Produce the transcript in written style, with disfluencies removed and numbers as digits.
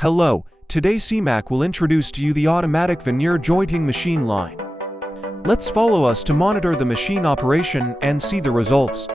Hello, today CMAC will introduce to you the automatic veneer jointing machine line. Let's follow us to monitor the machine operation and see the results.